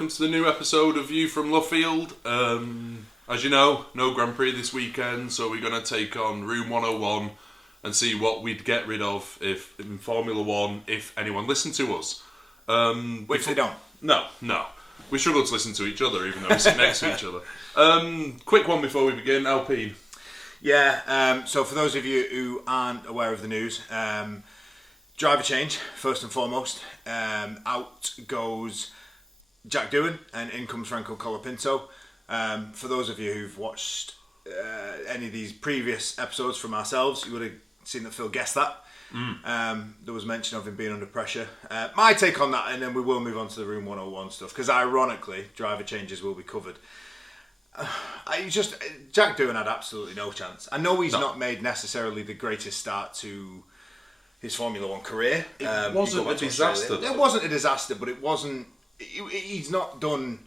welcome to the new episode of View from Luffield. As you know, no Grand Prix this weekend, so we're going to take on Room 101 and see what we'd get rid of if in Formula 1 if anyone listened to us. Which they don't. No. We struggle to listen to each other, even though we sit next to each other. Quick one before we begin, Alpine. Yeah, so for those of you who aren't aware of the news, driver change, first and foremost. Out goes Jack Doohan and in comes Franco Colapinto. For those of you who've watched any of these previous episodes from ourselves, you would have seen that Phil guessed that. There was mention of him being under pressure. My take on that, and then we will move on to the Room 101 stuff, because ironically, driver changes will be covered. Jack Doohan had absolutely no chance. I know he's not made necessarily the greatest start to his Formula 1 career. It wasn't a disaster. It wasn't a disaster, but it wasn't... He's not done...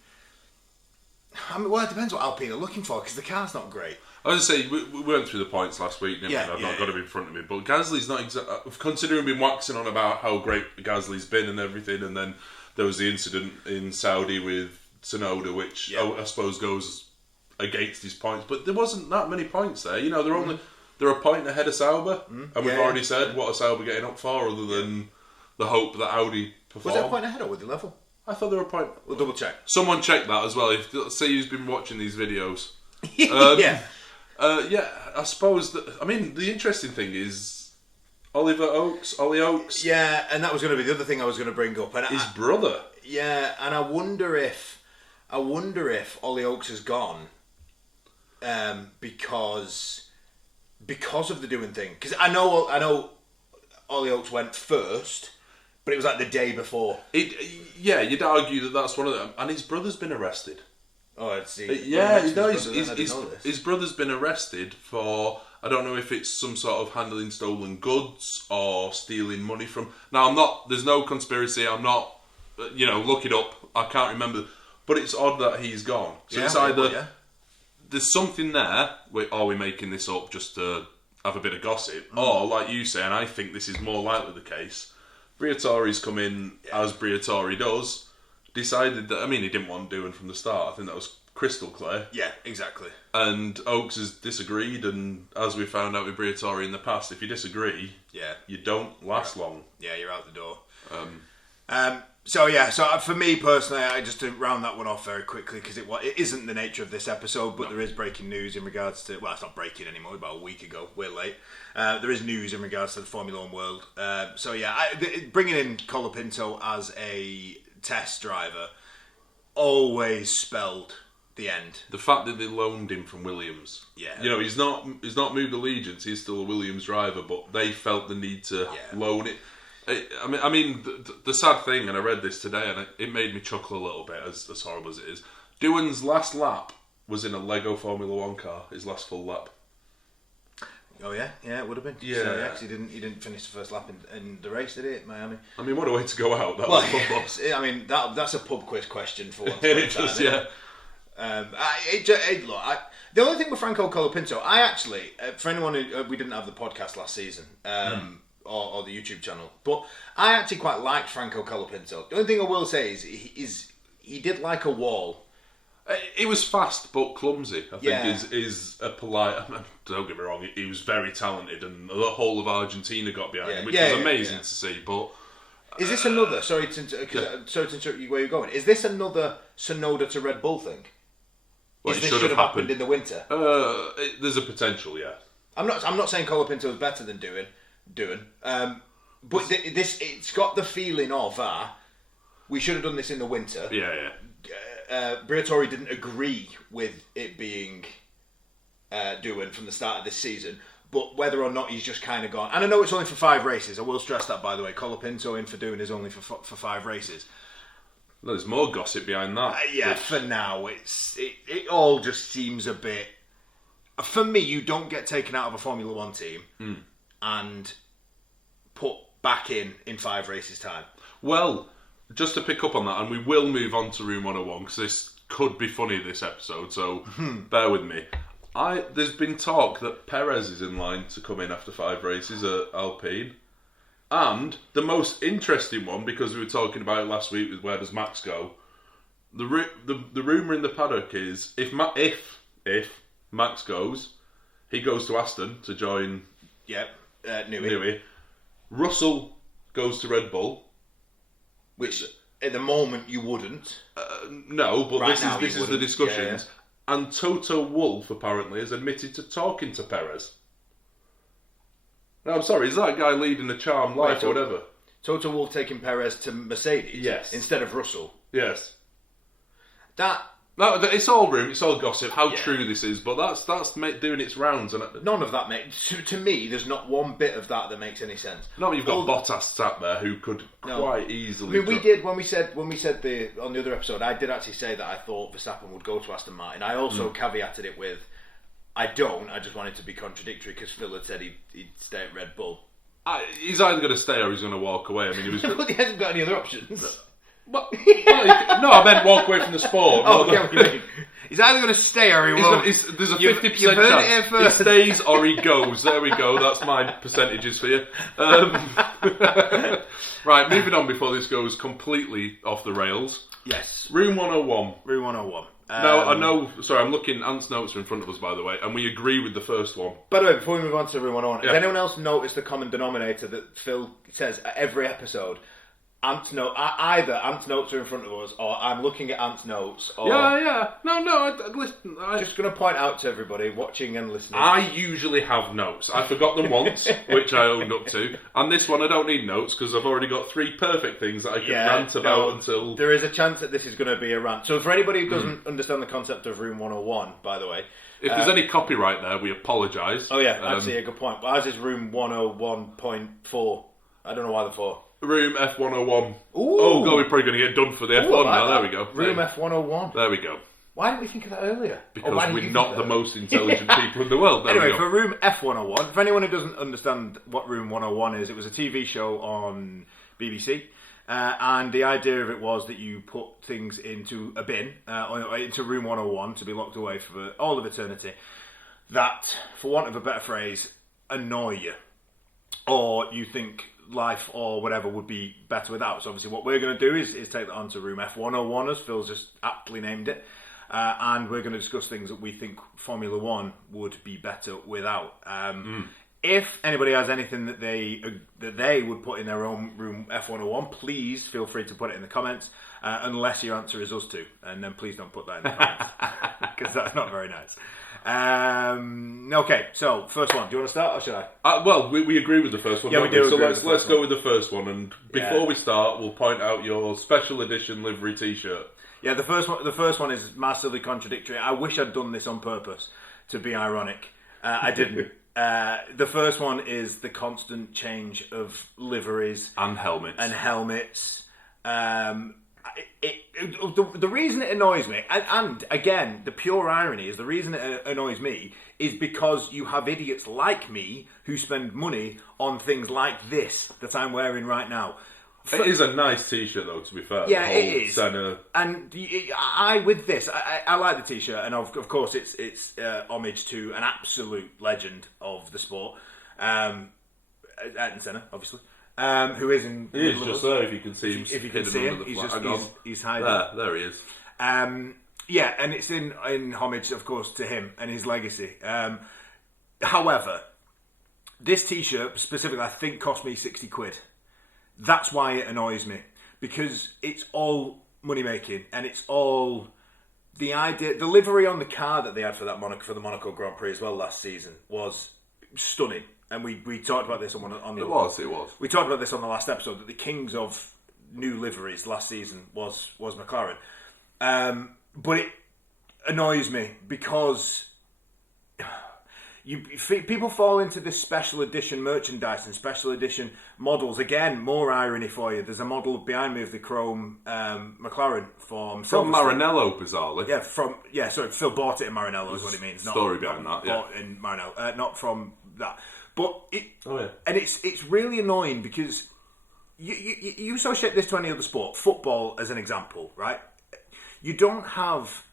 I mean, well, it depends what Alpine are looking for, because the car's not great. I was going to say, we went through the points last week, didn't we? I've not got them in front of me. But Gasly's not considering been waxing on about how great Gasly's been and everything, and then there was the incident in Saudi with Tsunoda, which I suppose goes against his points. But there wasn't that many points there. You know, they're a point ahead of Sauber, and we've already said what are Sauber getting up for, other than the hope that Audi perform. Was it a point ahead or were they level? I thought they were a point. We'll double check. Someone check that as well. If say you've been watching these videos. I suppose that. I mean, the interesting thing is Ollie Oakes. Yeah, and that was going to be the other thing I was going to bring up. And his brother. Yeah, and I wonder if Ollie Oakes has gone because of the doing thing. Because I know Ollie Oakes went first, but it was like the day before. You'd argue that that's one of them. And his brother's been arrested. Oh, I'd see. His brother's been arrested for, I don't know if it's some sort of handling stolen goods or stealing money from... Now, there's no conspiracy, I'm not, look it up, I can't remember, but it's odd that he's gone. So it's either, there's something there, or are we making this up just to have a bit of gossip, or, like you say, and I think this is more likely the case, Briatore's come in, as Briatore does, decided that, he didn't want Doohan from the start. I think that was crystal clear. Yeah, exactly. And Oakes has disagreed, and as we found out with Briatore in the past, if you disagree, you don't last long. Yeah, you're out the door. So for me personally, I just to round that one off very quickly, because it isn't the nature of this episode, but there is breaking news in regards to, well, it's not breaking anymore, about a week ago, we're late. There is news in regards to the Formula 1 world. Bringing in Colapinto as a test driver always spelled the end. The fact that they loaned him from Williams. Yeah. He's not moved allegiance, he's still a Williams driver, but they felt the need to loan it. The sad thing, and I read this today, and it made me chuckle a little bit, as horrible as it is. Doohan's last lap was in a Lego Formula 1 car, his last full lap. Oh yeah, it would have been. Yeah, so, because he didn't finish the first lap in the race, did he, at Miami? What a way to go out. That's a pub quiz question for once. The only thing with Franco Colapinto, I actually, for anyone who we didn't have the podcast last season, or the YouTube channel, but I actually quite liked Franco Colapinto. The only thing I will say is he did like a wall. It was fast but clumsy, I think, is a polite... Don't get me wrong, he was very talented, and the whole of Argentina got behind him, which was amazing to see, but... Is this another... Sorry to interrupt you where you're going. Is this another Tsunoda to Red Bull thing? Well, this should have happened in the winter? There's a potential, yeah. I'm not saying Colapinto is better than Doohan, but it's got the feeling of, we should have done this in the winter. Yeah. Briatore didn't agree with it being Doohan from the start of this season, but whether or not he's just kind of gone, and I know it's only for 5 races, I will stress that, by the way, Colapinto in for Doohan is only for 5 races. Well, there's more gossip behind that. For now, it all just seems a bit, for me, you don't get taken out of a Formula 1 team and put back in 5 races time. Well, just to pick up on that, and we will move on to Room 101, because this could be funny, this episode, so bear with me. There's been talk that Perez is in line to come in after 5 races at Alpine. And the most interesting one, because we were talking about it last week with where does Max go, the rumour in the paddock is if Max goes, he goes to Aston to join. Yep, Newey. Russell goes to Red Bull, which at the moment you wouldn't. No, but Right this is the discussions. Yeah. And Toto Wolff apparently has admitted to talking to Perez. No, I'm sorry, is that guy leading a charmed life or whatever? Toto Wolff taking Perez to Mercedes? Yes. Instead of Russell? Yes. No, it's all rumour, it's all gossip, how true this is, but that's doing its rounds. And none of that makes... To me, there's not one bit of that makes any sense. No, you've got Bottas sat there who could quite easily... I mean, we did, when we said on the other episode, I did actually say that I thought Verstappen would go to Aston Martin. I also caveated it with, I just wanted to be contradictory because Phil had said he'd stay at Red Bull. He's either going to stay or he's going to walk away. I mean, he was... But he hasn't got any other options. No, I meant walk away from the sport. Oh, yeah, what do you mean? He's either going to stay or he won't. There's a 50% chance he stays or he goes. There we go. That's my percentages for you. Right, moving on before this goes completely off the rails. Yes. Room 101. Room 101. No, I know. Sorry, I'm looking. Ant's notes are in front of us, by the way, and we agree with the first one. By the way, before we move on to Room 101, has anyone else noticed the common denominator that Phil says at every episode? Either Ant's notes are in front of us, or I'm looking at Ant's notes. Or Yeah. No. Listen, just going to point out to everybody watching and listening. I usually have notes. I forgot them once, which I owned up to, and this one I don't need notes because I've already got 3 perfect things that I can rant about until. There is a chance that this is going to be a rant. So for anybody who doesn't understand the concept of Room 101, by the way. If there's any copyright there, we apologise. Oh yeah, actually a good point. But ours is Room 101.4. I don't know why the 4. Room F101. Ooh. Oh god, we're probably going to get done for the F1 now. There we go. Room F101. There we go. Why didn't we think of that earlier? Because we're not the most intelligent people in the world. There anyway, for Room F101, for anyone who doesn't understand what Room 101 is, it was a TV show on BBC. And the idea of it was that you put things into a bin, or into Room 101 to be locked away for all of eternity, that, for want of a better phrase, annoy you. Or you think life or whatever would be better without. So obviously what we're going to do is take that on to Room F101, as Phil's just aptly named it. And we're going to discuss things that we think Formula 1 would be better without. If anybody has anything that they would put in their own Room F101, please feel free to put it in the comments, unless your answer is us two. And then please don't put that in the comments, because that's not very nice. Okay, so first one. Do you want to start or should I? Well, we agree with the first one. Yeah, we do. So let's go with the first one. And before we start, we'll point out your special edition livery T-shirt. Yeah, the first one is massively contradictory. I wish I'd done this on purpose to be ironic. I didn't. The first one is the constant change of liveries and helmets. The reason it annoys me, and again, the pure irony is the reason it annoys me is because you have idiots like me who spend money on things like this that I'm wearing right now. It is a nice T-shirt, though, to be fair. Yeah, it is. Senna. And with this, I like the T-shirt, and of course, it's homage to an absolute legend of the sport, Ayrton Senna, obviously. Who is in? He is just there. If you can see him, if you can see him, he's hiding. There he is. Yeah, and it's in homage, of course, to him and his legacy. However, this T-shirt specifically, I think, cost me £60. That's why it annoys me, because it's all money making, and it's all the idea. The livery on the car that they had for the Monaco Grand Prix as well last season was stunning. And we talked about this on the. It was. We talked about this on the last episode, that the kings of new liveries last season was McLaren. But it annoys me because people fall into this special edition merchandise and special edition models. Again, more irony for you. There's a model behind me of the chrome McLaren from Maranello, bizarrely. Yeah, sorry, Phil bought it in Maranello is what it means. Story behind that. Bought in Maranello, not from that. But and it's really annoying because you associate this to any other sport, football as an example, right? You don't have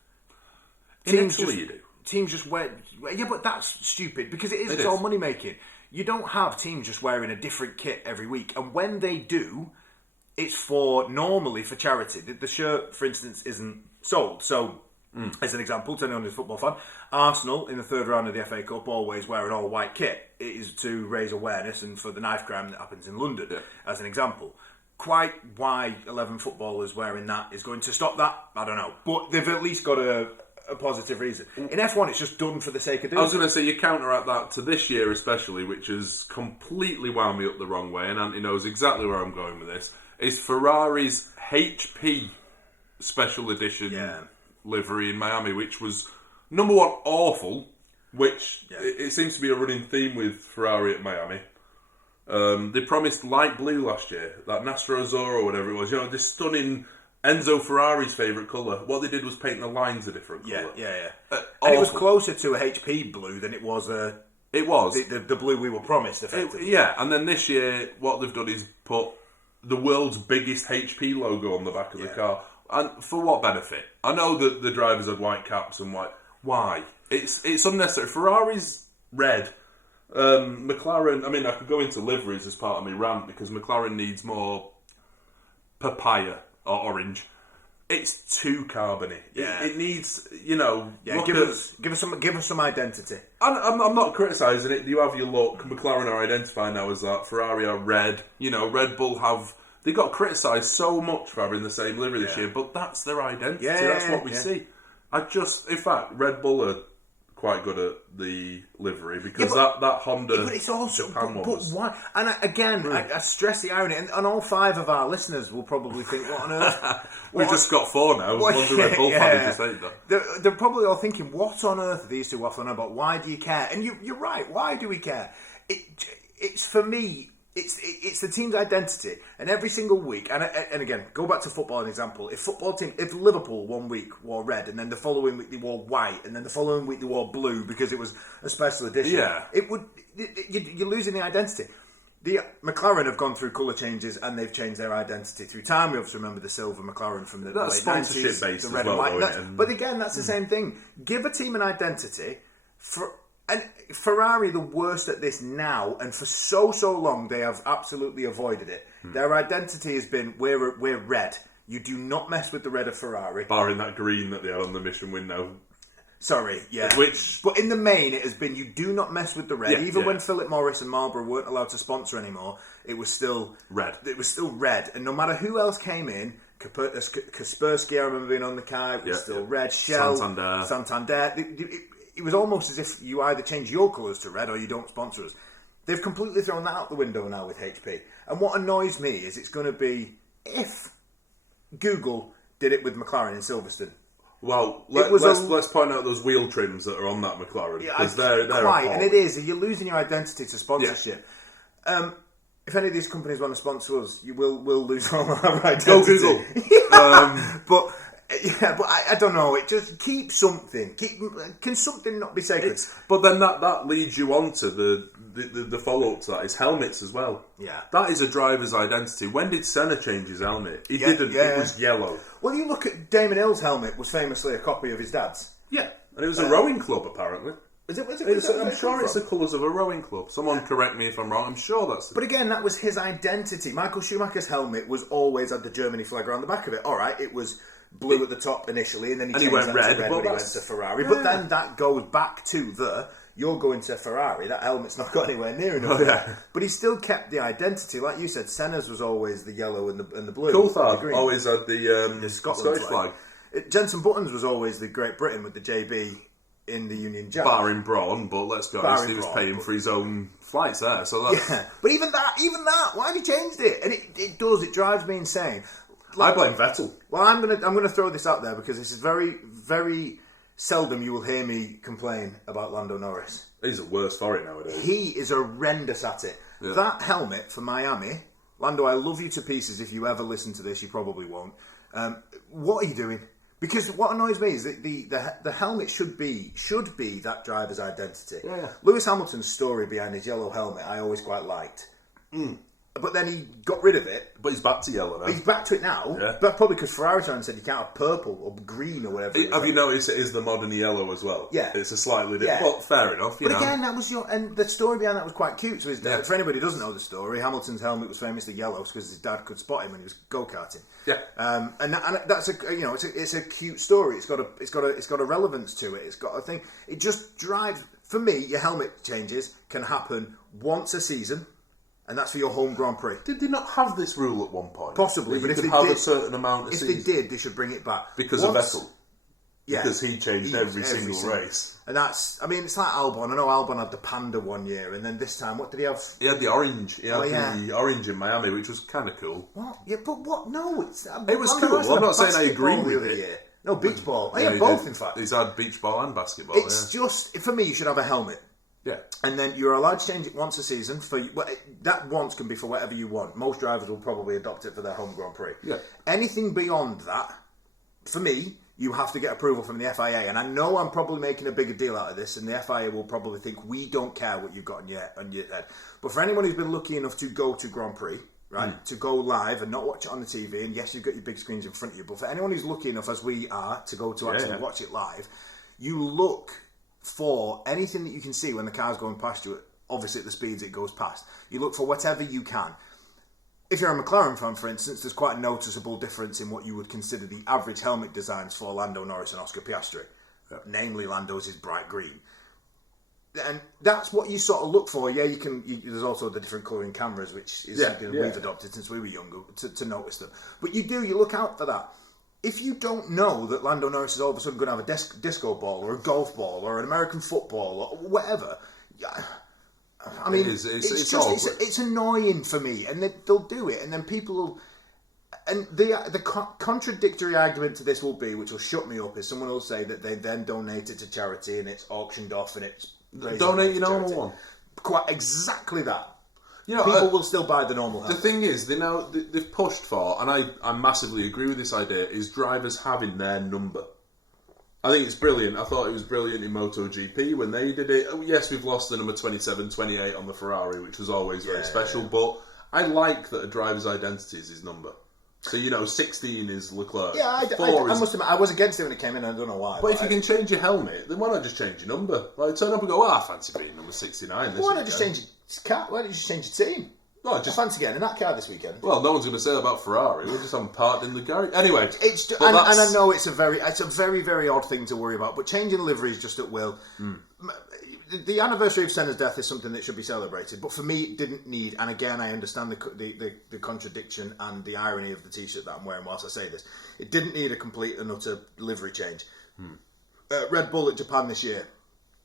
teams. In Italy, you do. Teams just wear. Yeah, but that's stupid because it's all money making. You don't have teams just wearing a different kit every week, and when they do, it's normally for charity. The shirt, for instance, isn't sold. So, as an example, turning on as a football fan, Arsenal in the third round of the FA Cup always wear an all-white kit. It is to raise awareness and for the knife crime that happens in London, as an example. Quite why 11 footballers wearing that is going to stop that, I don't know. But they've at least got a positive reason. In F1, it's just done for the sake of doing it. I was going to say, you counteract that to this year especially, which has completely wound me up the wrong way, and Andy knows exactly where I'm going with this, is Ferrari's HP special edition livery in Miami, which was, number one, awful, which it seems to be a running theme with Ferrari at Miami. They promised light blue last year, that Nastro Azzurro or whatever it was, this stunning Enzo Ferrari's favourite colour. What they did was paint the lines a different colour. And it was closer to a HP blue than it was It was. The blue we were promised, effectively. And then this year, what they've done is put the world's biggest HP logo on the back of the car. And for what benefit? I know that the drivers had white caps and white... Why? It's unnecessary. Ferrari's red. McLaren... I mean, I could go into liveries as part of my rant because McLaren needs more papaya or orange. It's too carbony. It needs, give us some identity. I'm not criticising it. You have your look. McLaren are identified now as that. Ferrari are red. Red Bull have... They got criticised so much for having the same livery this year, but that's their identity. That's what we see. In fact, Red Bull are quite good at the livery because that Honda. But it's also, but why? And I stress the irony, and all 5 of our listeners will probably think, "What on earth?" We've just got 4 now. One's a Red Bull fan, just say that. They're probably all thinking, "What on earth are these two waffling about? Why do you care?" And you're right. Why do we care? It's for me. It's the team's identity, and every single week, and again, go back to football. An example: if Liverpool one week wore red, and then the following week they wore white, and then the following week they wore blue because it was a special edition, you're losing the identity. The McLaren have gone through colour changes, and they've changed their identity through time. We obviously remember the silver McLaren from the late sponsorship 90s, based the red as well, and white. But again, that's the same thing. Give a team an identity And Ferrari, the worst at this now, and for so long, they have absolutely avoided it. Their identity has been, we're red. You do not mess with the red of Ferrari. Barring that green that they had on the mission window. Sorry, but in the main, it has been, you do not mess with the red. Even when Philip Morris and Marlboro weren't allowed to sponsor anymore, it was still red. It was still red. And no matter who else came in, Kaspersky, I remember being on the car, it was still red. Shell, Santander. It was almost as if you either change your colours to red or you don't sponsor us. They've completely thrown that out the window now with HP. And what annoys me is it's going to be if Google did it with McLaren in Silverstone. Well, let's point out those wheel trims that are on that McLaren. Because they're quite, and it is. You're losing your identity to sponsorship. Yeah. If any of these companies want to sponsor us, we'll lose all our identity. Go Google. But I don't know. It just keep something. Can something not be sacred? But then that leads you on to the follow up to that is helmets as well. Yeah, that is a driver's identity. When did Senna change his helmet? He didn't. It was yellow. Well, you look at Damon Hill's helmet was famously a copy of his dad's. Yeah, and it was a rowing club apparently. I'm sure it's the colours of a rowing club. Someone correct me if I'm wrong. I'm sure that's... But again, that was his identity. Michael Schumacher's helmet was always had the Germany flag around the back of it. All right, it was blue at the top initially, and then he went red when he went to Ferrari. But then that goes back to you're going to Ferrari. That helmet's not got anywhere near enough. But he still kept the identity. Like you said, Senna's was always the yellow and the blue. Coulthard always had the Scottish flag. Jenson Buttons was always the Great Britain with the JB in the Union Jack. Barring Braun, but let's be honest, he was paying for his own flights there. So that's... Yeah, but even that, why have you changed it? And it drives me insane. I blame Vettel. Well, I'm gonna throw this out there because this is very, very seldom you will hear me complain about Lando Norris. He's the worst for it nowadays. He is horrendous at it. Yeah. That helmet for Miami, Lando, I love you to pieces. If you ever listen to this, you probably won't. What are you doing? Because what annoys me is that the helmet should be that driver's identity. Yeah. Lewis Hamilton's story behind his yellow helmet, I always quite liked. But then he got rid of it. But he's back to yellow now. He's back to it now. Yeah. But probably because Ferrari turned and said you can't have purple or green or whatever. Have you noticed it is the modern yellow as well? Yeah. It's a slightly different... Yeah. Well, fair enough, But again, that was and the story behind that was quite cute. So for anybody who doesn't know the story, Hamilton's helmet was famously yellow because his dad could spot him when he was go-karting. Yeah. And that's it's a cute story. It's got a relevance to it. It's got a thing. It just drives... For me, your helmet changes can happen once a season. And that's for your home Grand Prix. Did they not have this rule at one point? Possibly, but you if could they have did, a certain amount of seasons. If they did, they should bring it back. Because of Vettel. Yeah. Because he changed every single race. And it's like Albon. I know Albon had the Panda one year, and then this time, what did he have? He had the orange. He had the orange in Miami, which was kind of cool. What? Yeah, but what? No, it was cool. I'm not saying I agree with it. Year. No, beach ball. He had both, in fact. He's had beach ball and basketball. It's just, for me, you should have a helmet. Yeah. And then you're allowed to change it once a season. That once can be for whatever you want. Most drivers will probably adopt it for their home Grand Prix. Yeah. Anything beyond that, for me, you have to get approval from the FIA. And I know I'm probably making a bigger deal out of this, and the FIA will probably think, we don't care what you've got on your head. But for anyone who's been lucky enough to go to Grand Prix, right, to go live and not watch it on the TV, and yes, you've got your big screens in front of you, but for anyone who's lucky enough, as we are, to go to actually watch it live, you look for anything that you can see when the car's going past you, obviously at the speeds it goes past. You look for whatever you can. If you're a McLaren fan, for instance, there's quite a noticeable difference in what you would consider the average helmet designs for Lando Norris and Oscar Piastri. Namely, Lando's is bright green. And that's what you sort of look for. Yeah, there's also the different colouring cameras, which is something that we've adopted since we were younger, to notice them. But you look out for that. If you don't know that Lando Norris is all of a sudden going to have a disco ball or a golf ball or an American football or whatever, I mean, it's annoying for me, and they'll do it, and then people will. And the contradictory argument to this will be, which will shut me up, is someone will say that they then donate it to charity and it's auctioned off and it's donate your normal one. Quite exactly that. People will still buy the normal helmet. The thing is, they've pushed for, and I massively agree with this idea, is drivers having their number. I think it's brilliant. I thought it was brilliant in MotoGP when they did it. Oh, yes, we've lost the number 27, 28 on the Ferrari, which was always very special, but I like that a driver's identity is his number. So, 16 is Leclerc. Yeah, I must admit, I was against it when it came in, I don't know why. But if you can change your helmet, then why not just change your number? Like, turn up and go, I fancy being number 69 this Why not just change your car? Why don't you just change your team? No, I fancy getting in that car this weekend. Well, no one's going to say that about Ferrari. We'll just have them parked in the garage. Anyway. And I know it's a very, very odd thing to worry about, but changing liveries just at will. The anniversary of Senna's death is something that should be celebrated, but for me it didn't need, and again I understand the contradiction and the irony of the t-shirt that I'm wearing whilst I say this, it didn't need a complete and utter livery change. Red Bull at Japan this year,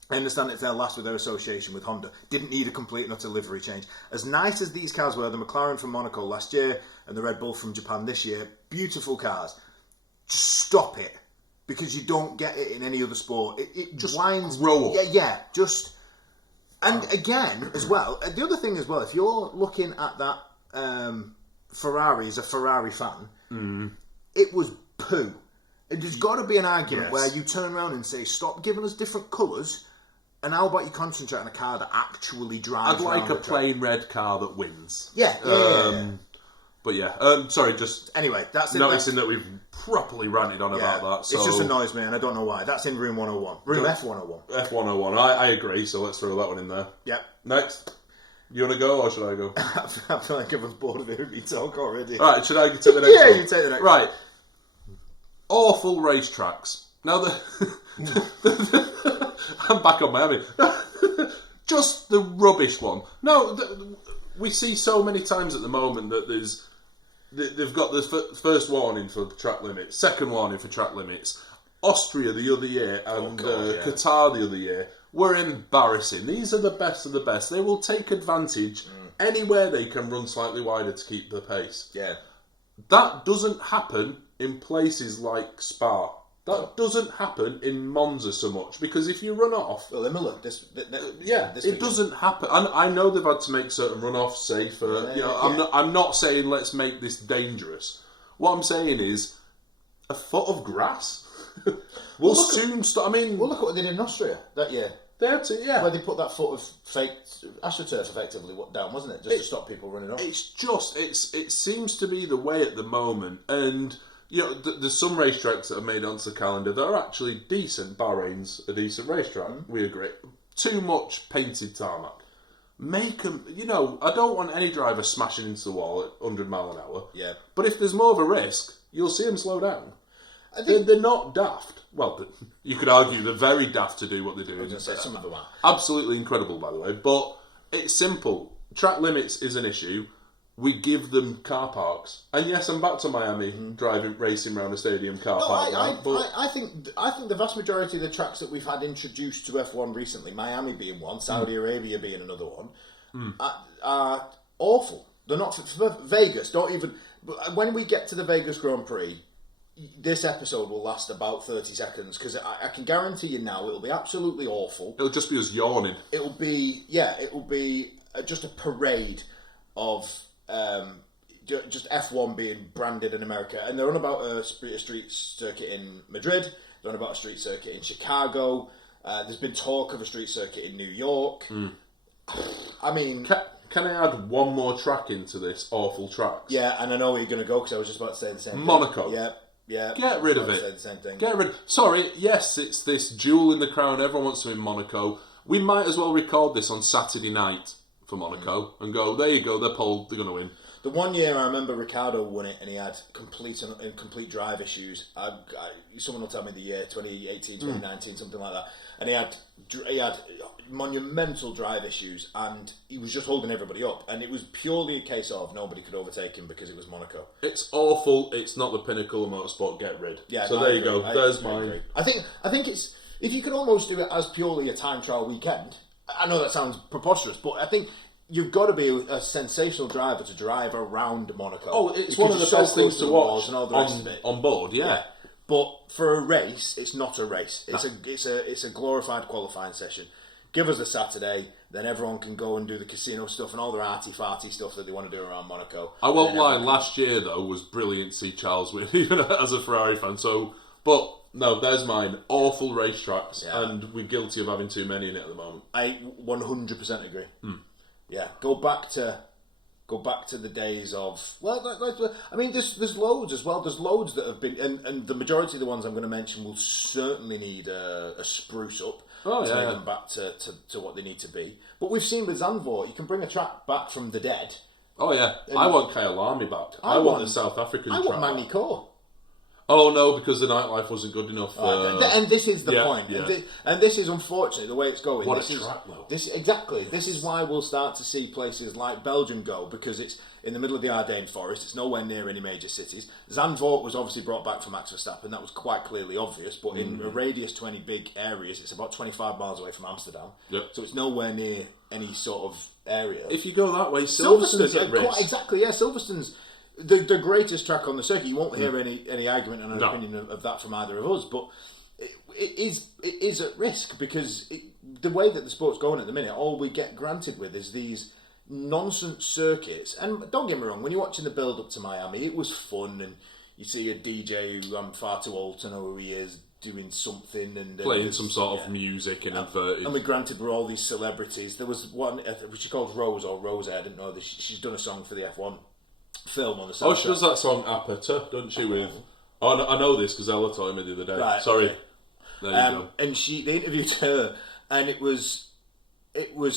I understand it's their last with their association with Honda, didn't need a complete and utter livery change. As nice as these cars were, the McLaren from Monaco last year and the Red Bull from Japan this year, beautiful cars, just stop it. Because you don't get it in any other sport. It just winds. Grow up. Yeah, just. And again, as well, the other thing as well, if you're looking at that Ferrari as a Ferrari fan, it was poo. There's got to be an argument where you turn around and say, stop giving us different colours, and how about you concentrate on a car that actually drives? I'd like a plain red car that wins. Yeah. But yeah, sorry, just anyway, that's noticing that we've properly ranted on about that. So it just annoys me, and I don't know why. That's in room 101. Room F101. F101. I agree, so let's throw that one in there. Yep. Next. You want to go, or should I go? I feel like everyone's bored of hearing me talk already. Alright, should I take the next one? Yeah, you take the next one. Right. Awful racetracks. Now, I'm back on Miami. Just the rubbish one. No, we see so many times at the moment that they've got the first warning for track limits, second warning for track limits. Austria the other year and Qatar the other year were embarrassing. These are the best of the best. They will take advantage anywhere they can run slightly wider to keep the pace. Yeah. That doesn't happen in places like Spa. That doesn't happen in Monza so much, because if you run off... Well, Imola, it doesn't happen. And I know they've had to make certain runoffs safer. I'm not saying let's make this dangerous. What I'm saying is, a foot of grass will soon start... Well, look at what they did in Austria that year. They had to, yeah. Where they put that foot of fake AstroTurf effectively down, wasn't it? Just to stop people running off. It seems to be the way at the moment, and there's some racetracks that are made onto the calendar that are actually decent. Bahrain's a decent racetrack, we agree. Too much painted tarmac. Make them, I don't want any driver smashing into the wall at 100 mile an hour. Yeah. But if there's more of a risk, you'll see them slow down. They're not daft. Well, you could argue they're very daft to do what they're doing. Some of them are. Absolutely incredible, by the way. But it's simple. Track limits is an issue. We give them car parks. And yes, I'm back to Miami, racing around a stadium car park. I think the vast majority of the tracks that we've had introduced to F1 recently, Miami being one, Saudi Arabia being another one, are awful. They're not for Vegas. Don't even. When we get to the Vegas Grand Prix, this episode will last about 30 seconds because I can guarantee you now it'll be absolutely awful. It'll just be us yawning. It'll be just a parade of just F1 being branded in America, and they're on about a street circuit in Madrid. They're on about a street circuit in Chicago. There's been talk of a street circuit in New York. I mean, can I add one more track into this awful tracks? Yeah, and I know where you're going to go because I was just about to say the same thing. Monaco. Yeah. Get rid of it. Say the same thing. Sorry, yes, it's this jewel in the crown. Everyone wants to in Monaco. We might as well record this on Saturday night for Monaco and go, there you go, they're going to win. The one year I remember Ricciardo won it and he had complete drive issues. Someone will tell me the year, 2018, 2019, something like that. And he had monumental drive issues and he was just holding everybody up. And it was purely a case of nobody could overtake him because it was Monaco. It's awful. It's not the pinnacle of motorsport. Get rid. Yeah, so there you go. There's mine. I think it's, if you could almost do it as purely a time trial weekend. I know that sounds preposterous, but I think you've got to be a sensational driver to drive around Monaco. Oh, it's one of the best things to watch and all the rest of it. On board, yeah. But for a race, it's not a race. It's a glorified qualifying session. Give us a Saturday, then everyone can go and do the casino stuff and all their arty-farty stuff that they want to do around Monaco. I won't lie, last year, though, was brilliant to see Charles win, even as a Ferrari fan. But no, there's mine. Awful racetracks, and we're guilty of having too many in it at the moment. I 100% agree. Yeah, go back to the days of I mean, there's loads as well. There's loads that have been, and the majority of the ones I'm going to mention will certainly need a spruce up to make them back to what they need to be. But we've seen with Zandvoort, you can bring a track back from the dead. Oh yeah, I want Kyalami back. I want the South African track. I want Magny-Cours. Oh no, because the nightlife wasn't good enough. And this is the point. Yeah. And this is unfortunately the way it's going. What a track, though. This is why we'll start to see places like Belgium go, because it's in the middle of the Ardennes forest. It's nowhere near any major cities. Zandvoort was obviously brought back from Max Verstappen. That was quite clearly obvious. But in a radius to any big areas, it's about 25 miles away from Amsterdam. Yep. So it's nowhere near any sort of area. If you go that way, Silverstone's at risk. Exactly, yeah. Silverstone's the greatest track on the circuit. You won't hear any argument and an opinion of that from either of us, but it is at risk because the way that the sport's going at the minute, all we get granted with is these nonsense circuits. And don't get me wrong, when you're watching the build up to Miami, it was fun, and you see a DJ who I'm far too old to know who he is doing something and playing some sort of music and inverted. And we granted we're all these celebrities. There was one which she called Rose or Rose. I didn't know this. She's done a song for the F1 film on the soundtrack. Oh, she does that song Apata, doesn't she? With I know this because Ella told me the other day. Right, sorry. Okay. There you go. And they interviewed her, and it was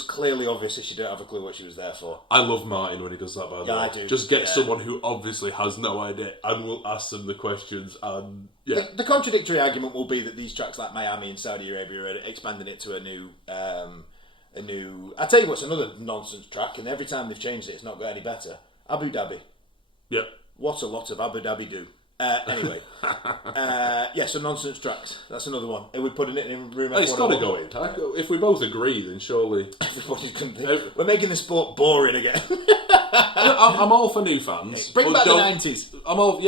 clearly obvious that she didn't have a clue what she was there for. I love Martin when he does that, by the way. I do. Just get someone who obviously has no idea and will ask them the questions. And the contradictory argument will be that these tracks like Miami and Saudi Arabia are expanding it to a new. I'll tell you what's another nonsense track, and every time they've changed it, it's not got any better. Abu Dhabi. Yeah. What a lot of Abu Dhabi do. Anyway, so nonsense tracks. That's another one. Are we putting it in room? It's got to go in. If we both agree, then surely everybody's going to think we're making the sport boring again. I'm all for new fans. Bring back the 90s. I'm all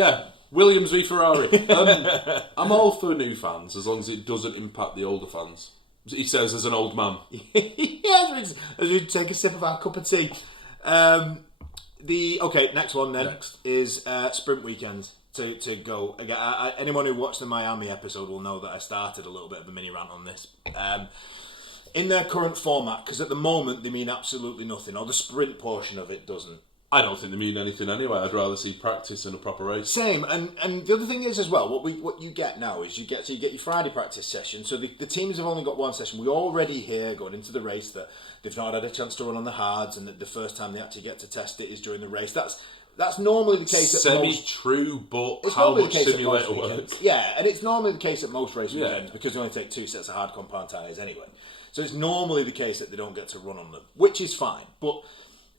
Williams v Ferrari. I'm all for new fans as long as it doesn't impact the older fans. He says as an old man. As we take a sip of our cup of tea. Next one then is sprint weekends to go. Again, anyone who watched the Miami episode will know that I started a little bit of a mini rant on this. In their current format, because at the moment they mean absolutely nothing, or the sprint portion of it doesn't. I don't think they mean anything anyway. I'd rather see practice than a proper race. Same, and the other thing is as well, what you get now is you get your Friday practice session. So the teams have only got one session. We already hear going into the race that they've not had a chance to run on the hards, and that the first time they actually get to test it is during the race. That's normally the case at most. Semi-true, but how much simulator works? Yeah, and it's normally the case at most race weekends because they only take 2 sets of hard compound tyres anyway. So it's normally the case that they don't get to run on them, which is fine. But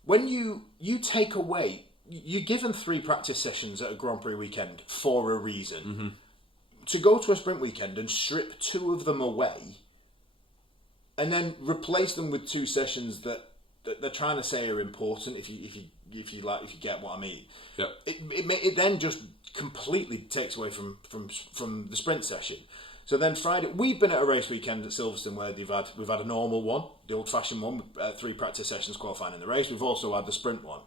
when you take away, you're given 3 practice sessions at a Grand Prix weekend for a reason. Mm-hmm. To go to a sprint weekend and strip 2 of them away, and then replace them with 2 sessions that they're trying to say are important. If you get what I mean, yeah. It then just completely takes away from the sprint session. So then Friday, we've been at a race weekend at Silverstone where we've had a normal one, the old-fashioned one, with 3 practice sessions qualifying in the race. We've also had the sprint one.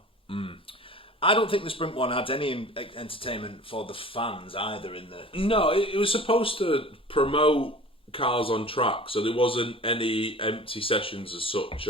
I don't think the sprint one had any entertainment for the fans either. No, it was supposed to promote cars on track, so there wasn't any empty sessions as such.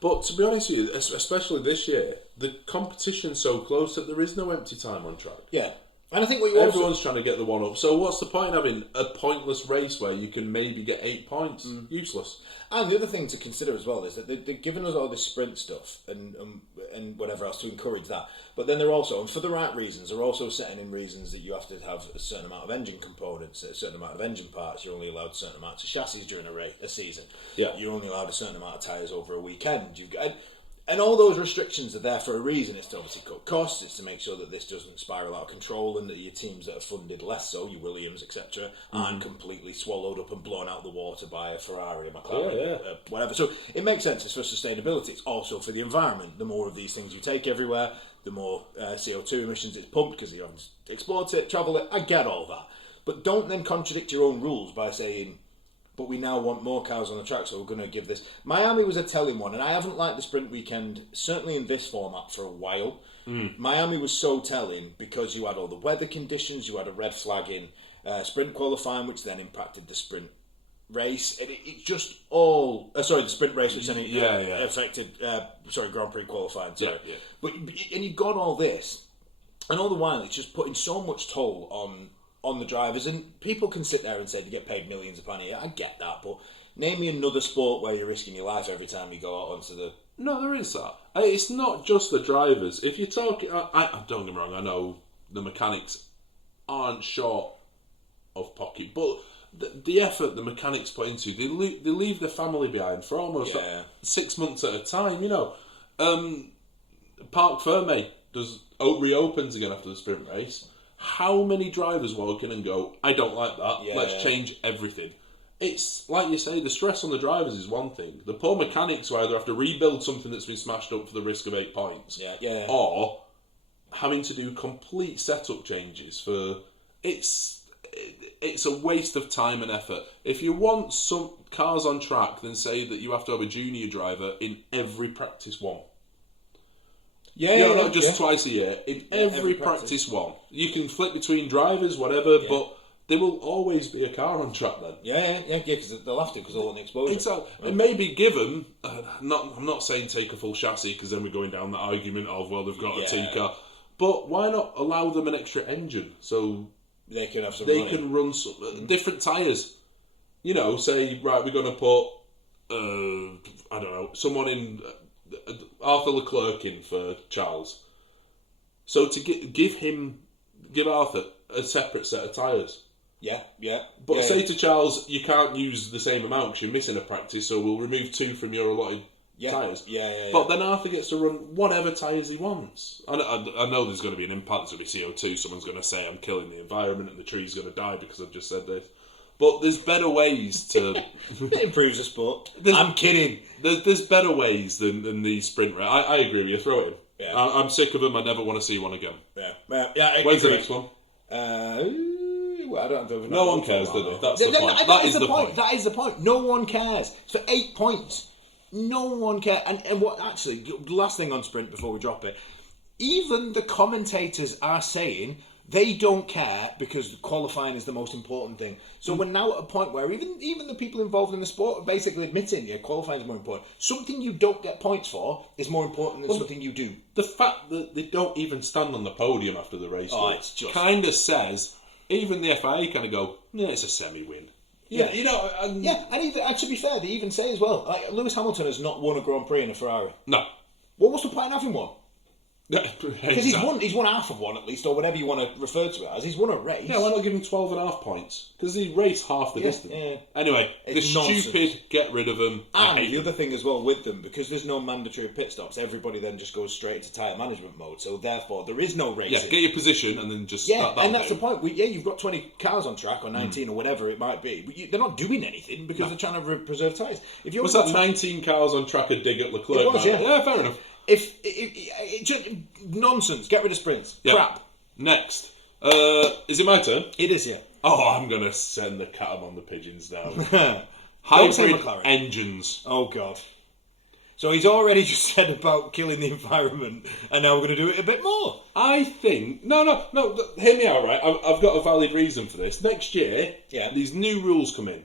But to be honest with you, especially this year, the competition's so close that there is no empty time on track. Yeah. And I think everyone's trying to get the one up. So what's the point of having a pointless race where you can maybe get 8 points? Useless. And the other thing to consider as well is that they're giving us all this sprint stuff and whatever else to encourage that. But then they're also, and for the right reasons, they're also setting in reasons that you have to have a certain amount of engine components, a certain amount of engine parts. You're only allowed a certain amount of chassis during a season. Yeah. You're only allowed a certain amount of tyres over a weekend. And all those restrictions are there for a reason. It's to obviously cut costs. It's to make sure that this doesn't spiral out of control and that your teams that are funded less so, your Williams, etc., aren't completely swallowed up and blown out of the water by a Ferrari, a McLaren, whatever. So it makes sense. It's for sustainability. It's also for the environment. The more of these things you take everywhere, the more CO2 emissions it's pumped because you haven't explored it, travel it. I get all that. But don't then contradict your own rules by saying, but we now want more cars on the track, so we're going to give this. Miami was a telling one, and I haven't liked the sprint weekend, certainly in this format, for a while. Miami was so telling because you had all the weather conditions, you had a red flag in sprint qualifying, which then impacted the sprint race. It just all... the sprint race, which then affected Grand Prix qualifying. Sorry. Yeah. But and you got all this, and all the while it's just putting so much toll on the drivers, and people can sit there and say they get paid millions of pounds a year. I get that, but name me another sport where you're risking your life every time you go out onto the... No, there is that. It's not just the drivers. If you're talking... don't get me wrong, I know the mechanics aren't short of pocket, but the effort the mechanics put into, they leave their family behind for almost 6 months at a time, you know. Parc Fermé reopens again after the sprint race. How many drivers walk in and go, I don't like that, let's change everything? It's, like you say, the stress on the drivers is one thing. The poor mechanics who either have to rebuild something that's been smashed up for the risk of 8 points, or having to do complete setup changes for... It's a waste of time and effort. If you want some cars on track, then say that you have to have a junior driver in every practice one. Not just twice a year. In every practice one. You can flip between drivers, whatever, but there will always be a car on track then. Because they'll have to, because they'll want the exposure. Exactly. Right. It may be given, I'm not saying take a full chassis, because then we're going down the argument of, well, they've got a T-car. But why not allow them an extra engine, so they can have some can run some different tyres. You know, say, right, we're going to put, I don't know, someone in... Arthur Leclerc in for Charles. So to give Arthur a separate set of tyres. But say to Charles, you can't use the same amount because you're missing a practice, so we'll remove 2 from your allotted tyres. But then Arthur gets to run whatever tyres he wants. I know there's going to be an impact, there's going to be CO2, someone's going to say I'm killing the environment and the tree's going to die because I've just said this. But there's better ways to... It improves the sport. I'm kidding. There's better ways than the sprint race. I agree with you. Throw it in. I'm sick of them. I never want to see one again. When's the next one? I don't know. No one cares, do they? That's the point. That is the point. That is the point. No one cares. It's for 8 points. No one cares. And what actually, the last thing on sprint before we drop it, even the commentators are saying They don't care because qualifying is the most important thing. So we're now at a point where even the people involved in the sport are basically admitting, qualifying is more important. Something you don't get points for is more important than something you do. The fact that they don't even stand on the podium after the race kind of says, even the FIA kind of go, yeah, it's a semi-win. Yeah, and to be fair, they even say as well, like, Lewis Hamilton has not won a Grand Prix in a Ferrari. No. What was the point in having one? Because Exactly. he's won half of one at least, or whatever you want to refer to it as. He's won a race. Yeah, why not give him 12.5 points? Because he raced half the distance. Yeah. Anyway, It's the nonsense. stupid, get rid of them. And the other thing as well with them, because there's no mandatory pit stops, everybody then just goes straight into tyre management mode. So therefore, there is no racing. Yeah, get your position and then just Yeah, start that and that's thing. the point. You've got 20 cars on track, or 19, or whatever it might be. But they're not doing anything because they're trying to preserve tyres. If you're Was that 19 cars on track a dig at Leclerc? It was, man? yeah. Fair enough. Just nonsense. Get rid of sprints. Yeah. Crap. Next. Is it my turn? It is, yeah. Oh, I'm going to send the cat among the pigeons now. Don't say Hybrid McLaren. engines. Oh God. So he's already just said about killing the environment, and now we're going to do it a bit more. I think... No, hear me out, right? I've got a valid reason for this. Next year, these new rules come in.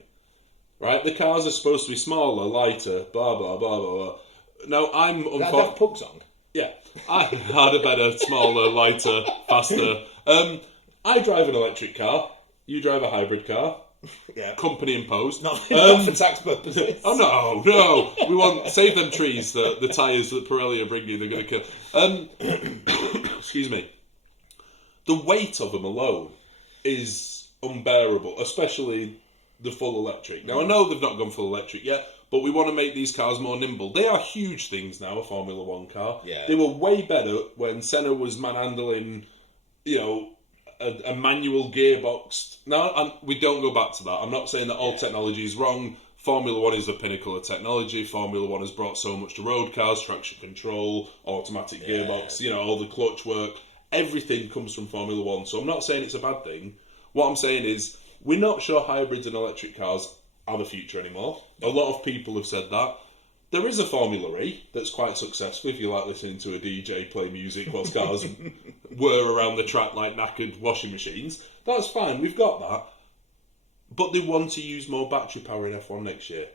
Right? The cars are supposed to be smaller, lighter, blah, blah, blah, blah, blah. Now, I'm... That Daft Punk song? Yeah. I had a better, smaller, lighter, faster. I drive an electric car. You drive a hybrid car. Yeah. Company imposed. Not for tax purposes. Oh no! We want save them trees. The tyres that Pirelli are bringing, they're going to kill. Excuse me. The weight of them alone is unbearable, especially the full electric. Now I know they've not gone full electric yet, but we want to make these cars more nimble. They are huge things now. A Formula One car. Yeah. They were way better when Senna was manhandling, a manual gearbox. Now, we don't go back to that. I'm not saying that all technology is wrong. Formula One is the pinnacle of technology. Formula One has brought so much to road cars, traction control, automatic gearbox, all the clutch work. Everything comes from Formula One. So I'm not saying it's a bad thing. What I'm saying is we're not sure hybrids and electric cars are the future anymore. A lot of people have said that. There is a Formula E that's quite successful if you like listening to a DJ play music whilst cars whir around the track like knackered washing machines. That's fine, we've got that. But they want to use more battery power in F1 next year.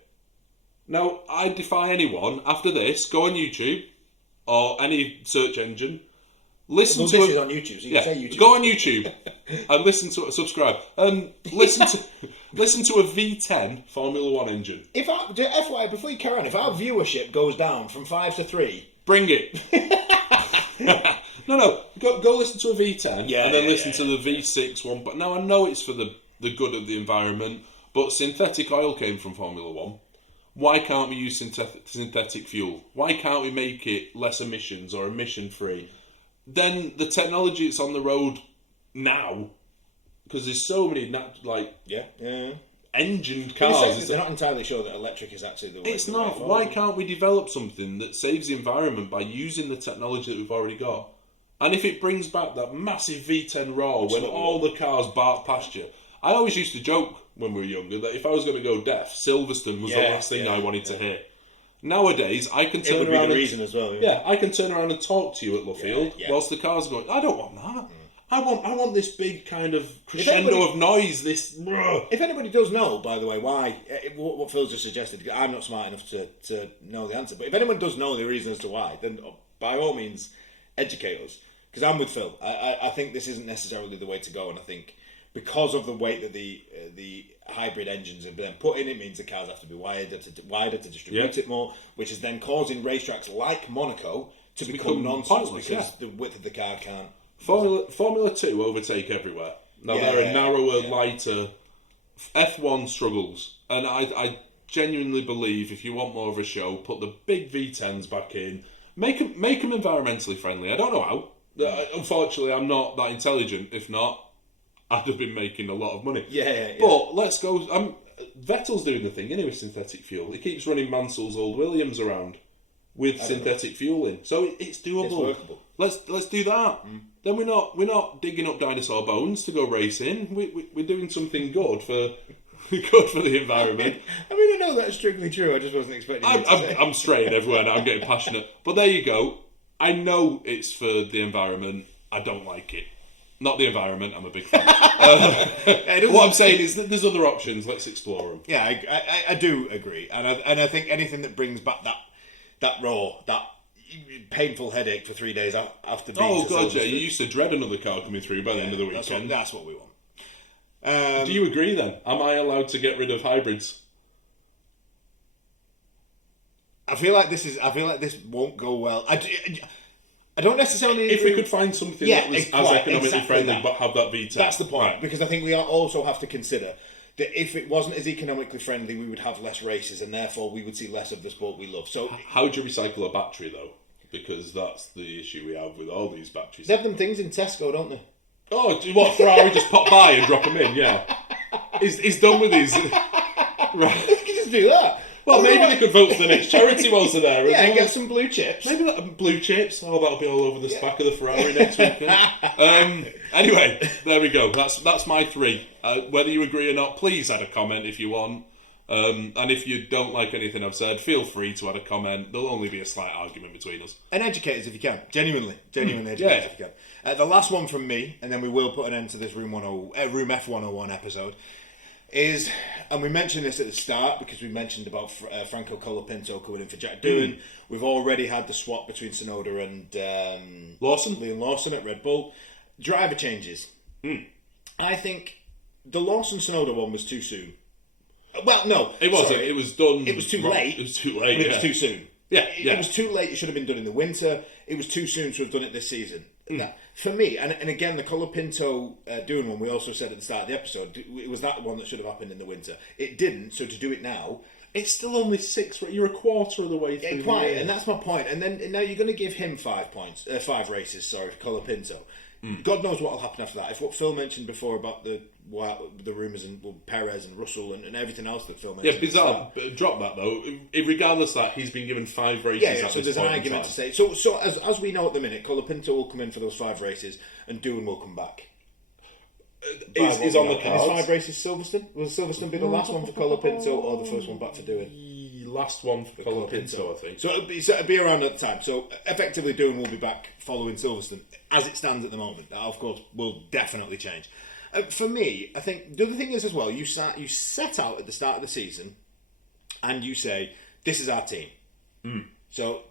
Now, I defy anyone, after this, go on YouTube or any search engine, listen to... This is on YouTube, so you can say YouTube. Go on YouTube and listen to it, subscribe. Listen to a V10 Formula One engine. FYI, before you carry on, if our viewership goes down from 5 to 3, bring it. No. Go listen to a V10 and then listen to the V6 one. But now I know it's for the good of the environment, but synthetic oil came from Formula One. Why can't we use synthetic fuel? Why can't we make it less emissions or emission free? Then the technology that's on the road now, because there's so many engined cars. They're not entirely sure that electric is actually the way. It's not. Why can't we develop something that saves the environment by using the technology that we've already got? And if it brings back that massive V10 roar when all the cars bark past you, I always used to joke when we were younger that if I was going to go deaf, Silverstone was the last thing I wanted to hear. Nowadays, I can turn around. Be the reason as well. I can turn around and talk to you at Luffield whilst the car's going. I don't want that. I want this big kind of crescendo of noise. If anybody does know, by the way, why what Phil just suggested, I'm not smart enough to know the answer. But if anyone does know the reason as to why, then by all means, educate us. Because I'm with Phil. I think this isn't necessarily the way to go, and I think because of the weight that the hybrid engines have been put in, it means the cars have to be wider to distribute it more, which is then causing racetracks like Monaco to become nonsense because the width of the car can't. Formula 2 overtake everywhere. Now they're a narrower, lighter. F1 struggles, and I genuinely believe if you want more of a show, put the big V10s back in. Make them environmentally friendly. I don't know how. Unfortunately, I'm not that intelligent. If not, I'd have been making a lot of money. Yeah. But let's go. Vettel's doing the thing anyway with synthetic fuel. He keeps running Mansell's old Williams around with synthetic fuel in, so it's doable. It's workable. Let's do that. Then we're not digging up dinosaur bones to go racing. We're doing something good for the environment. I mean, I know that's strictly true. I just wasn't expecting you to say. I'm straying everywhere now. I'm getting passionate. But there you go. I know it's for the environment. I don't like it. Not the environment. I'm a big fan. What I'm saying is that there's other options. Let's explore them. Yeah, I do agree, and I think anything that brings back that painful headache for 3 days after being. Oh god, yeah, you used to dread another car coming through by the end of the weekend. That's what we want. Do you agree then? Am I allowed to get rid of hybrids? I feel like this won't go well. I don't necessarily. If we could find something that was as economically friendly, but have that veto. That's the point, because I think we also have to consider that if it wasn't as economically friendly, we would have less races, and therefore we would see less of the sport we love. So, how do you recycle a battery though? Because that's the issue we have with all these batteries. They have them things in Tesco, don't they? Oh, what, Ferrari just pop by and drop them in? Yeah, he's done with his. Right. You can just do that. Well, maybe they could vote for the next charity whilst they're there. Yeah, and get some blue chips. Maybe blue chips. Oh, that'll be all over the back of the Ferrari next weekend. Anyway, there we go. That's my 3. Whether you agree or not, please add a comment if you want. And if you don't like anything I've said, feel free to add a comment. There'll only be a slight argument between us. And educate us if you can. Genuinely educate us if you can. The last one from me, and then we will put an end to this Room F101 episode, is, and we mentioned this at the start because we mentioned about Franco Colapinto coming in for Jack Doohan. We've already had the swap between Tsunoda and Liam Lawson at Red Bull. Driver changes. I think the Lawson-Tsunoda one was too soon. Well, no. It wasn't. It was done. It was too late. It was too late. But it was too soon. Yeah, It was too late. It should have been done in the winter. It was too soon to have done it this season. That, for me, and again, the Colapinto doing one, we also said at the start of the episode, it was that one that should have happened in the winter. It didn't, so to do it now... It's still only 6, right? You're a quarter of the way through. Yeah, quite, and that's my point. And then now you're going to give him 5 races, for Colapinto. God knows what will happen after that. If what Phil mentioned before about the rumours and Perez and Russell and everything else that Phil mentioned. Yeah, bizarre. Drop that though. Regardless of that, he's been given 5 races. Yeah, so there's an argument to say. So as we know at the minute, Colapinto will come in for those 5 races, and Doohan will come back. Is on the cards. And his 5 races Silverstone? Will Silverstone be the last one for Colapinto or the first one back for Doohan? Last one for Colapinto, I think. So it'll be around at the time. So effectively, Doohan will be back following Silverstone as it stands at the moment. That, of course, will definitely change. For me, I think the other thing is as well, you set out at the start of the season and you say, this is our team. So,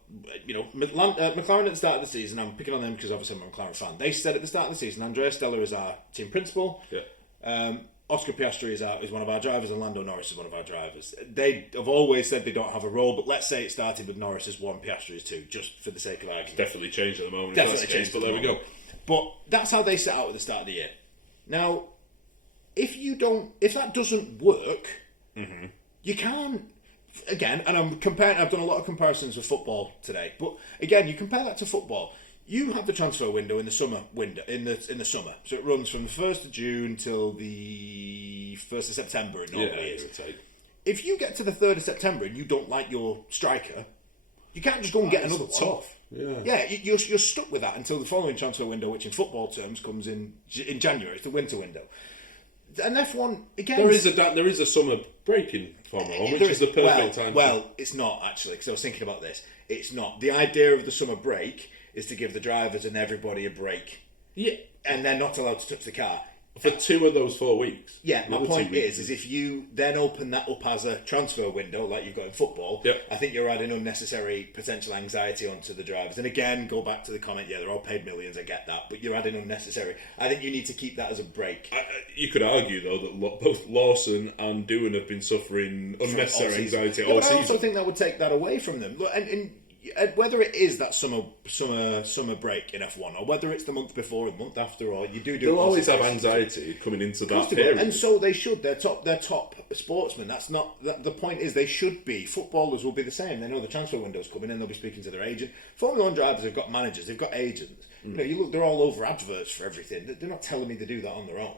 McLaren at the start of the season, I'm picking on them because obviously I'm a McLaren fan. They said at the start of the season, Andrea Stella is our team principal. Yeah. Oscar Piastri is one of our drivers, and Lando Norris is one of our drivers. They have always said they don't have a role, but let's say it started with Norris as 1, Piastri as 2, just for the sake of argument. It's definitely changed at the moment. Definitely changed, but there we go. But that's how they set out at the start of the year. Now, if that doesn't work, you can't. Again, and I've done a lot of comparisons with football today. But again, you compare that to football. You have the transfer window in the summer in the summer, so it runs from the 1st of June till the 1st of September. It normally is. If you get to the 3rd of September and you don't like your striker, you can't just go and get another one. Tough. Yeah, you're stuck with that until the following transfer window, which in football terms comes in January. It's the winter window. And F1 again. There is a summer break in Formula 1, which is the perfect time. Well, it's not actually, because I was thinking about this. It's not. The idea of the summer break is to give the drivers and everybody a break. Yeah, and they're not allowed to touch the car for 2 of those 4 weeks. Yeah, my point is if you then open that up as a transfer window like you've got in football, I think you're adding unnecessary potential anxiety onto the drivers. And again, go back to the comment, they're all paid millions, I get that, but you're adding unnecessary. I think you need to keep that as a break. You could argue, though, that both Lawson and Doohan have been suffering unnecessary anxiety all season. I also think that would take that away from them. And whether it is that summer break in F1, or whether it's the month before or the month after, or you do they'll always have anxiety coming into that period, and so they should. They're top sportsmen. That's not the point. Is they should be. Footballers will be the same. They know the transfer window's coming, and they'll be speaking to their agent. Formula 1 drivers have got managers. They've got agents. You look. They're all over adverts for everything. They're not telling me to do that on their own.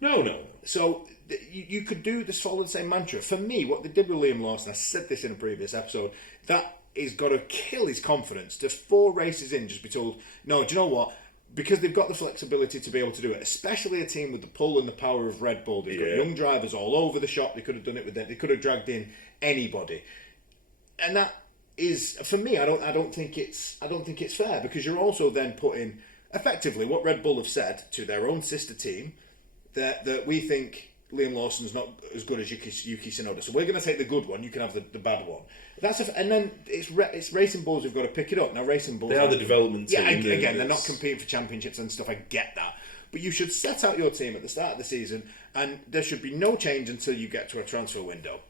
No. So you could do this, follow the same mantra. For me, what they did with Liam Lawson, I said this in a previous episode, that he's got to kill his confidence to 4 races in just be told, no, do you know what? Because they've got the flexibility to be able to do it, especially a team with the pull and the power of Red Bull. They've got young drivers all over the shop. They could have done it with them. They could have dragged in anybody. And that is, for me, I don't think it's fair, because you're also then putting effectively what Red Bull have said to their own sister team that we think Liam Lawson's not as good as Yuki Tsunoda, so we're going to take the good one. You can have the bad one. And then it's Racing Bulls who've got to pick it up. Now Racing Bulls, they are the development team. Yeah, again, they're not competing for championships and stuff. I get that, but you should set out your team at the start of the season, and there should be no change until you get to a transfer window.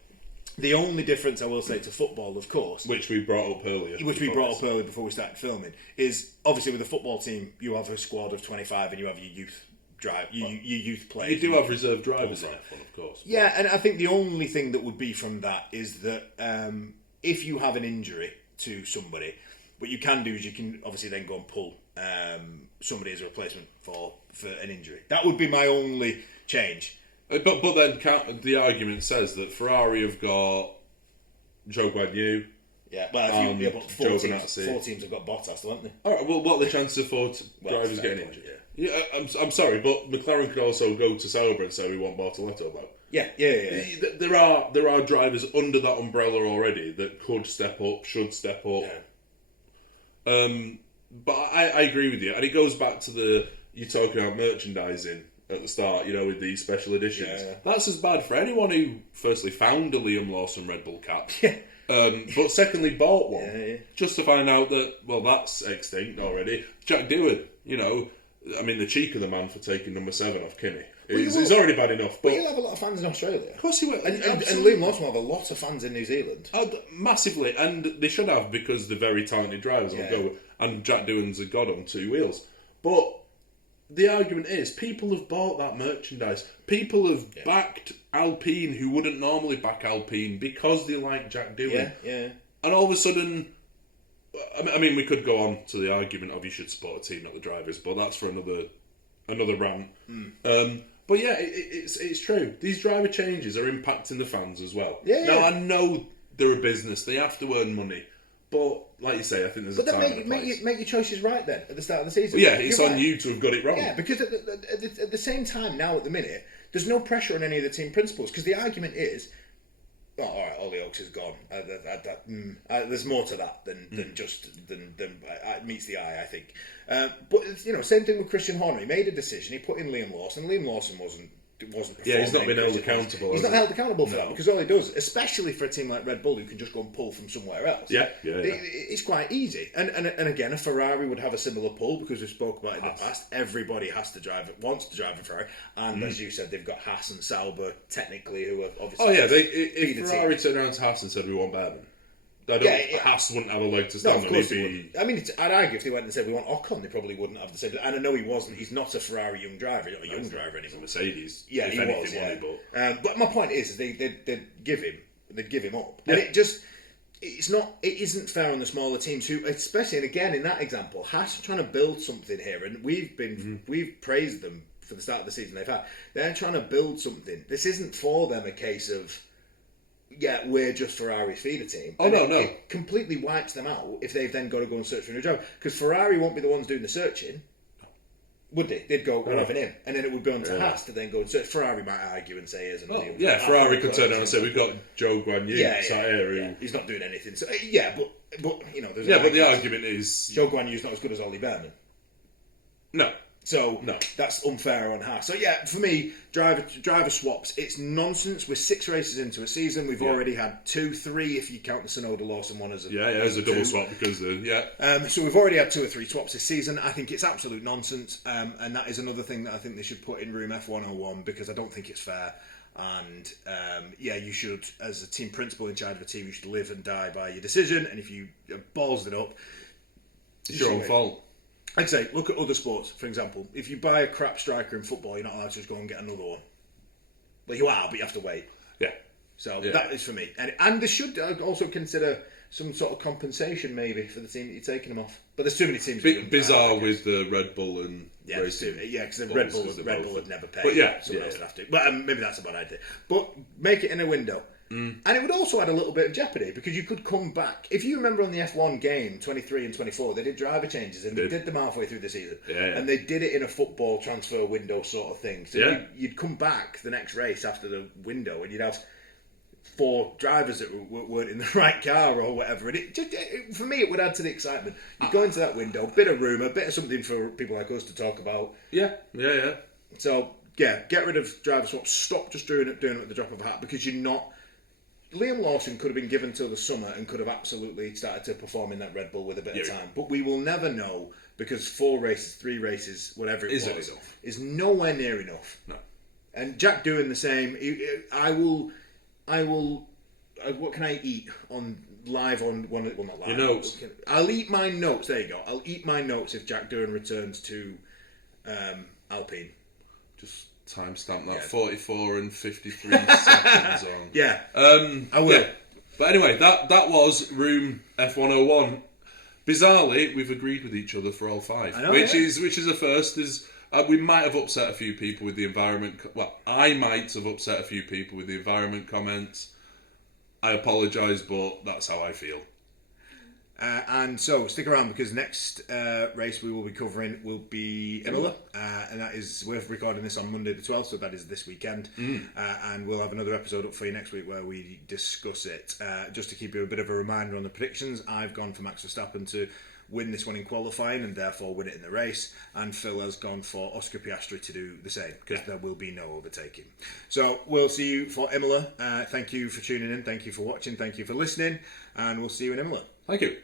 The only difference I will say to football, of course, which we brought up earlier, before we started filming, is obviously with a football team you have a squad of 25 and you have your youth. Your youth players. You do have reserve drivers in F1, of course. Yeah, and I think the only thing that would be from that is that if you have an injury to somebody, what you can do is you can obviously then go and pull somebody as a replacement for an injury. That would be my only change. But then the argument says that Ferrari have got Zhou Guanyu. Yeah, but four teams have got Bottas, haven't they? All right, well, what are the chances of four drivers getting injured? Yeah, I'm sorry, but McLaren could also go to Sauber and say we want Bartoletto back. Yeah. There are drivers under that umbrella already that could step up, should step up. Yeah. But I agree with you, and it goes back to you're talking about merchandising at the start, with these special editions. Yeah. That's as bad for anyone who firstly found a Liam Lawson Red Bull cap. But secondly bought one just to find out that that's extinct already. Jack Doohan, the cheek of the man for taking number 7 off Kimi. It's already bad enough. But he'll have a lot of fans in Australia. Of course he will. And Liam Lawson will have a lot of fans in New Zealand. Massively. And they should have, because they're very talented drivers on go. And Jack Doohan's a god on 2 wheels. But the argument is, people have bought that merchandise. People have backed Alpine who wouldn't normally back Alpine because they like Jack Doohan. Yeah. And all of a sudden... we could go on to the argument of you should support a team, not the drivers, but that's for another rant. But yeah, it's true. These driver changes are impacting the fans as well. Now, I know they're a business; they have to earn money. But like you say, I think there's a time and a place. Make your choices right then at the start of the season. Yeah, it's on you to have got it wrong. Yeah, because at the same time now at the minute, there's no pressure on any of the team principals because the argument is, all right, Ollie Oaks is gone. There's more to that than just meets the eye, I think. But same thing with Christian Horner. He made a decision. He put in Liam Lawson. Liam Lawson wasn't. Yeah, he's not been held accountable. He's not held accountable for that because all he does, especially for a team like Red Bull, who can just go and pull from somewhere else. Yeah. It's quite easy. And again, a Ferrari would have a similar pull because we spoke about it in the past. Everybody wants to drive a Ferrari, and as you said, they've got Haas and Sauber technically, who are obviously. Oh yeah, if Ferrari turned around to Haas and said we want Behrman, Haas wouldn't have a leg to stand on. I'd argue if they went and said we want Ocon, they probably wouldn't have the same. And I know he wasn't. He's not a Ferrari young driver. He's not a young driver anymore. Mercedes. Yeah, he was. Yeah. But my point is, they'd give him up, yeah. And it isn't fair on the smaller teams who, especially, and again in that example, Haas are trying to build something here, and we've praised them for the start of the season they've had. They're trying to build something. This isn't for them a case of. Yeah, we're just Ferrari's feeder team. Oh, no. It completely wipes them out if they've then got to go and search for a new driver. Because Ferrari won't be the ones doing the searching, would they? They'd go, we're having him. And then it would be on to Haas to then go and search. Ferrari might argue and say, Ferrari could turn around and say, we've got Zhou Guanyu. He's not doing anything. So, there's but the argument is... Zhou Guanyu's not as good as Ollie Behrman. No. So that's unfair on Haas. So for me, driver swaps, it's nonsense. We're 6 races into a season. We've already had 2, 3 if you count the Tsunoda Lawson one as a double swap because so we've already had 2 or 3 swaps this season. I think it's absolute nonsense, and that is another thing that I think they should put in Room F101 because I don't think it's fair. And you should, as a team principal in charge of a team, you should live and die by your decision. And if you balls it up, it's your own fault. I'd say, look at other sports, for example. If you buy a crap striker in football, you're not allowed to just go and get another one. Well, you are, but you have to wait. Yeah. So that is for me. And they should also consider some sort of compensation, maybe, for the team that you're taking them off. But there's too many teams. Bizarre with the Red Bull and racing. Because the Red Bull would never pay. But someone else would have to. But maybe that's a bad idea. But make it in a window. And it would also add a little bit of jeopardy because you could come back. If you remember on the F1 game 23 and 24, they did driver changes and they did them halfway through the season. And they did it in a football transfer window sort of thing. So you'd come back the next race after the window and you'd have 4 drivers that weren't in the right car or whatever. And for me, it would add to the excitement. You go into that window, bit of rumour, bit of something for people like us to talk about. Yeah. So, yeah, get rid of driver swaps. Stop just doing it at the drop of a hat, because you're not... Liam Lawson could have been given till the summer and could have absolutely started to perform in that Red Bull with a bit of time. But we will never know, because 4 races, 3 races, whatever it was, is nowhere near enough. No. And Jack doing the same. I will. What can I eat on live on one? Well, not live. Your notes. I'll eat my notes. There you go. I'll eat my notes if Jack Doohan returns to Alpine. Just timestamp that 44 and 53 seconds on. Yeah. I will. Yeah. But anyway, that was Room F101. Bizarrely, we've agreed with each other for all 5, which is a first. We might have upset a few people with the environment. Well, I might have upset a few people with the environment comments. I apologise, but that's how I feel. And so stick around, because next race we will be covering will be Imola, and that is, we're recording this on Monday the 12th, so that is this weekend. And we'll have another episode up for you next week where we discuss it. Just to keep you a bit of a reminder on the predictions, I've gone for Max Verstappen to win this one in qualifying and therefore win it in the race, and Phil has gone for Oscar Piastri to do the same, because there will be no overtaking. So we'll see you for Imola. Thank you for tuning in, thank you for watching, thank you for listening, and we'll see you in Imola. Thank you.